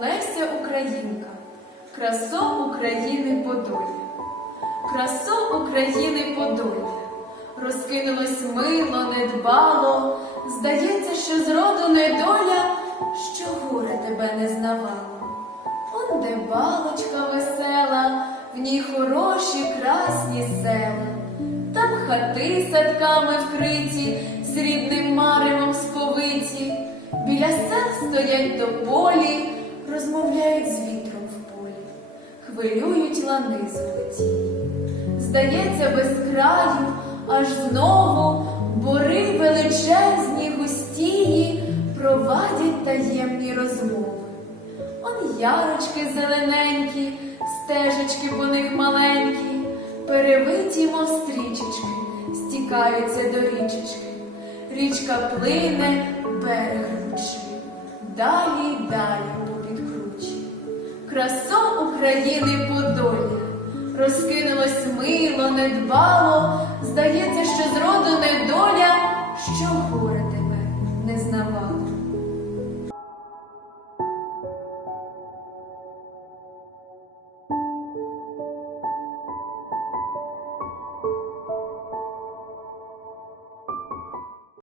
Українка, красо України Подолля, красо України Подолля, розкинулось мило, недбало, здається, що зроду недоля, що горе тебе не знавало. Он де балочка весела, в ній хороші красні села, там хати садками вкриті, срібним маревом сповиті, біля сел стоять тополі, розмовляють з вітром в полі, хвилюють лани золоті. Здається, без краю, аж знову бори величезні густії провадять таємні розмови. Он ярочки зелененькі, стежечки по них маленькі, перевиті, мов стрічечки, стікаються до річечки. Річка плине, берег рвучий, далі й далі. Красом України Подолля. Розкинулось мило, недбало, здається, що зроду недоля, що горе тебе не знавало.